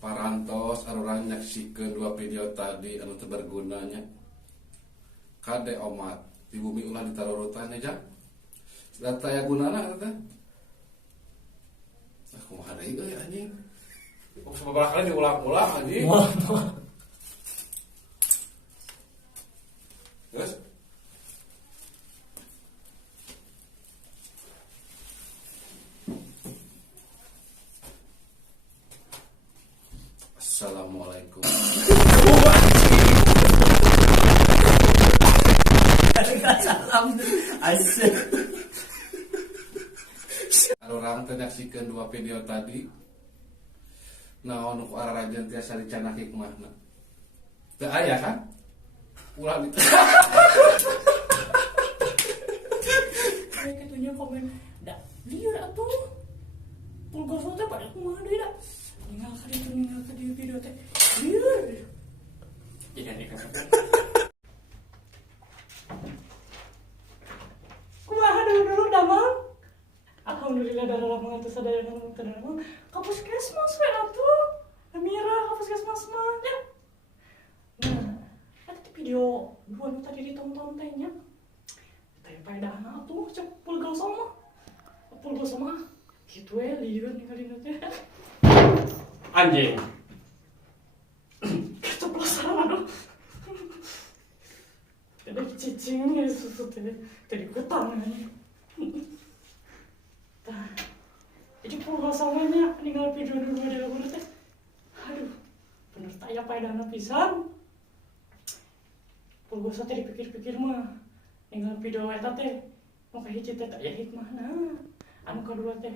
Parantos orang nyaksikan dua video tadi anu teu bergunanya. Kade omat di bumi ulah ditarurutan aja. Data ya gunana eta. Kumaha deui euy anjing. Sabaraha kali diulang-ulang anjing. Terus Assalamualaikum. Salam asik. Orang menyaksikan dua video tadi. Naon ku ararajan tiasa dicana hikmahna. Teu aya kan? Ulah di Kayak kitunya komen, "Da, liur atuh." Pulgoso teh pada kumaha deui da? Ninggal ka dieu video teh. Liur. Jadi kasih. Kumaha dulu damang? Alhamdulillah dari lama itu sadaya nang teu ka puskesmas we atuh. Amira ka puskesmas mah ya. Nah, ada video dua nu tadi ditonton teh nya. Teh paedahna atuh cek pulgoso mah. Pulgoso mah kitu we lieur ninggalin teh. Anjing. Keceplosan aduh. Ada cicing ya susu teh tadi kutang aja. Jadi pulgosonya ninggal video dulu ada lagu teh. Aduh, bener tanya paedahna pisan. Pulgoso teh dipikir-pikir mah ninggal video eta teh mau ka hiji teh aya hikmahna. Anu kadua teh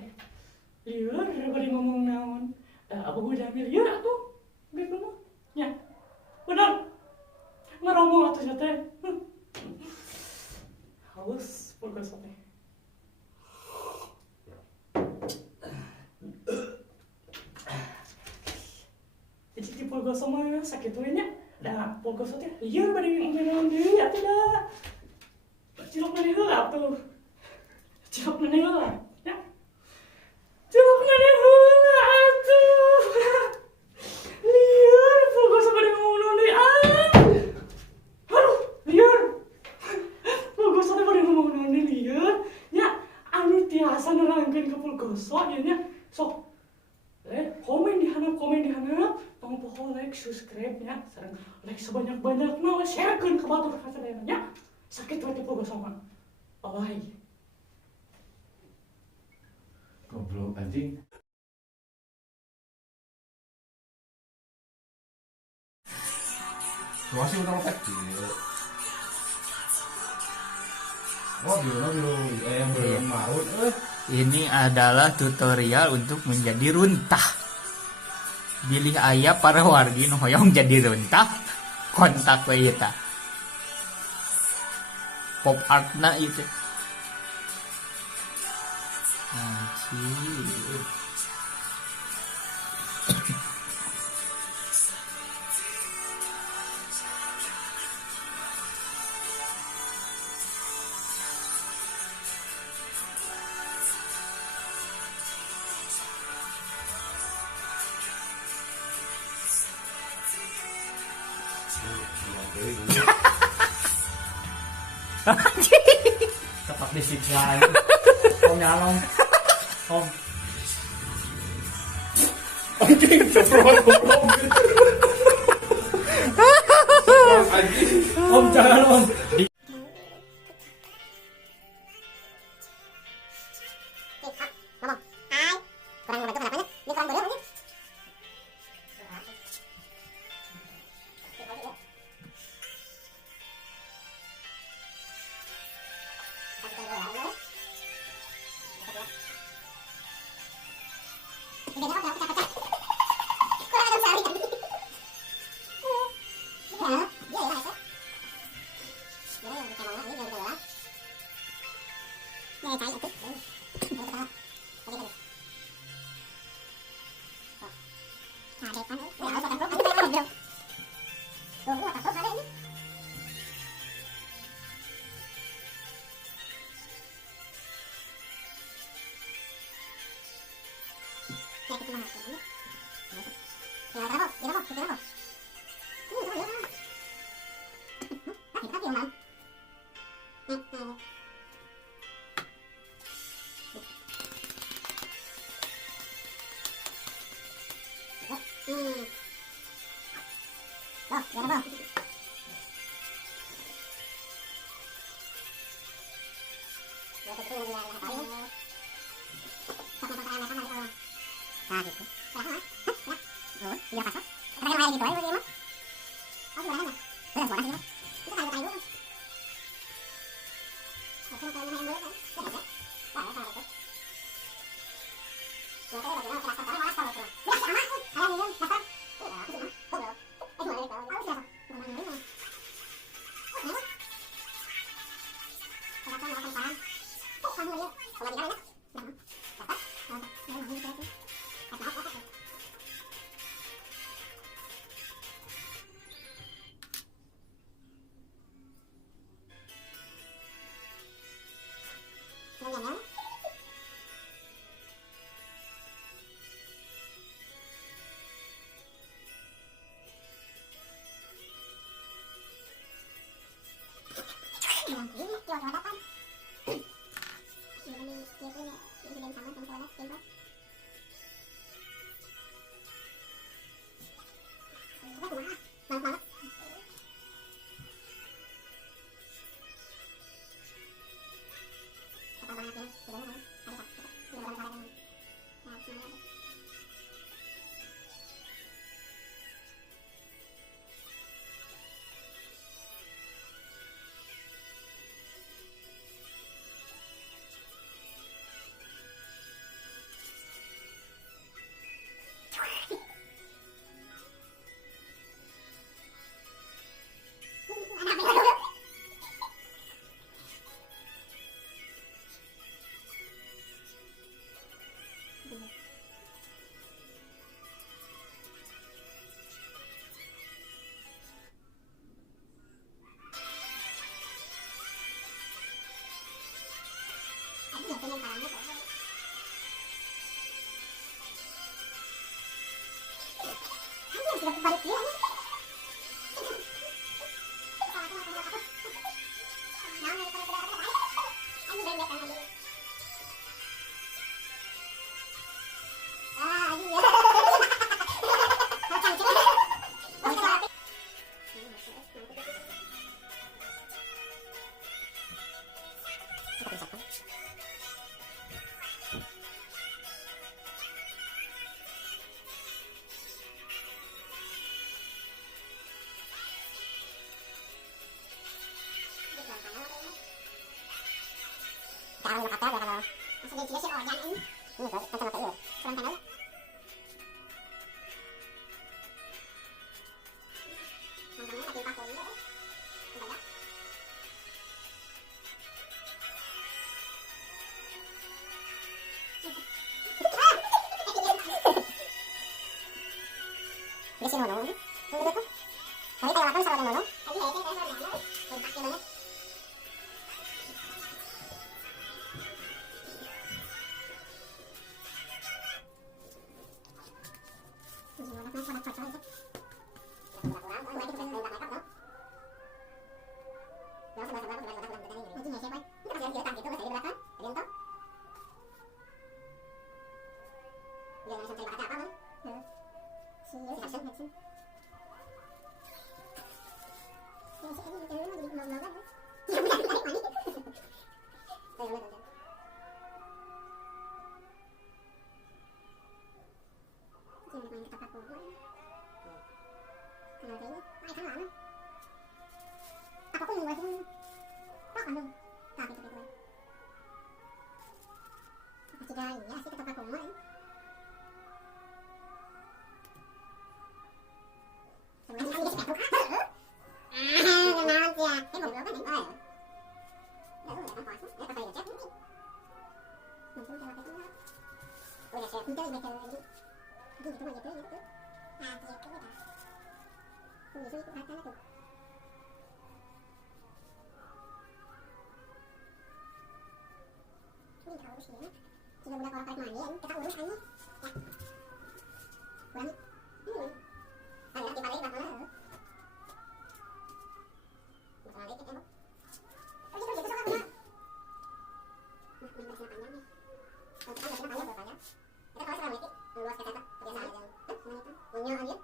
lieur bari ngomong naon. Abu gue ambil lieur atuh. Gitu mah. Nya. Bener. Ngaromong atuh nya teh. Halus pulgoso teh. Jadi di pulgoso mah sakit we nya. Da pulgoso teh lieur bari ngomong deui atuh da. Cilok na heula atuh. Cilok na heula. Ya. Cilok na heula atuh. Lieur pulgoso bari ngomong deui Aduh, lieur. Pulgoso teh bari ngomong deui lieur. Nya anu tiasa nerangkeun ka pulgoso nya sok komen di handap tong poho like subscribe nya sareng like sebanyak-banyakna sharekeun ka batur ka sadayana nya sakit we pulgoso mah bye. goblok anjing. Masih utang kecil. Yang belum mau. Ini adalah tutorial untuk menjadi runtah. Bilih aya para wargi nu hoyong jadi runtah, kontak we eta. Pop artna itu. Anjir. Tepat disiksa om nyalong om Anjing ceprot goblok. om jangan om Sudah budak orang tarik mandi, kita urus aja. Ya. Kurang. Hãy subscribe cho kênh Ghiền Mì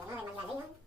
Gõ để không bỏ lỡ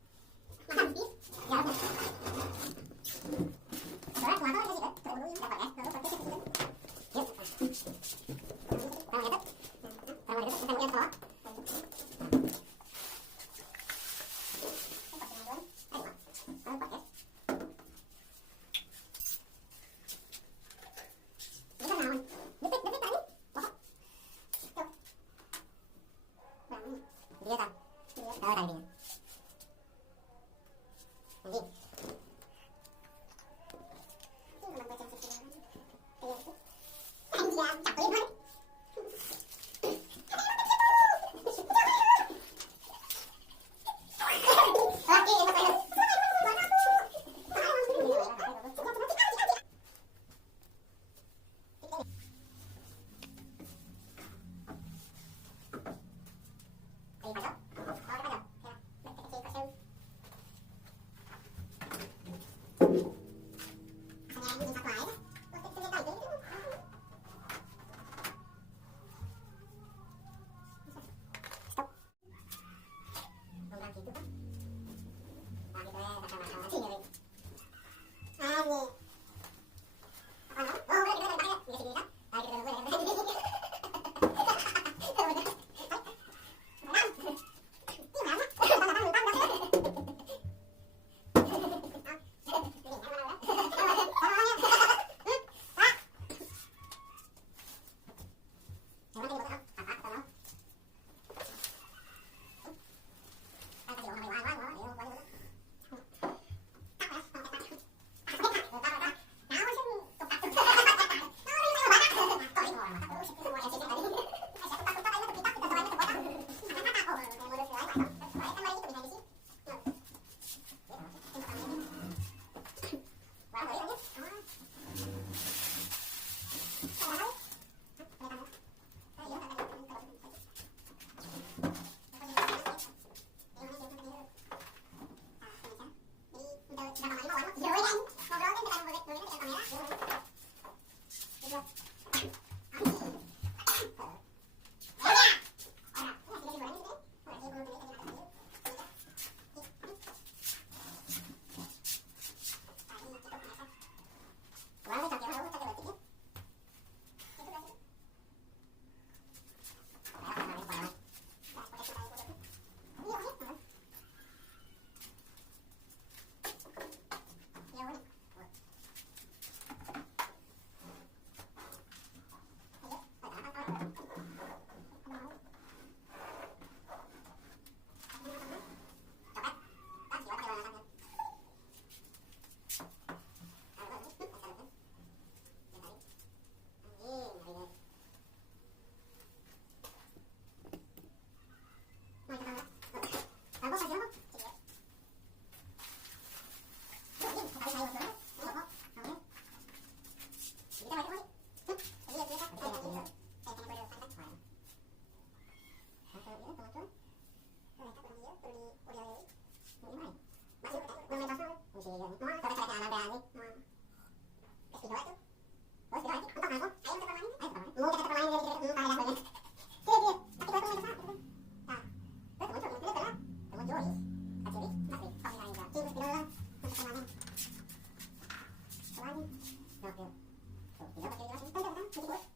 Jadi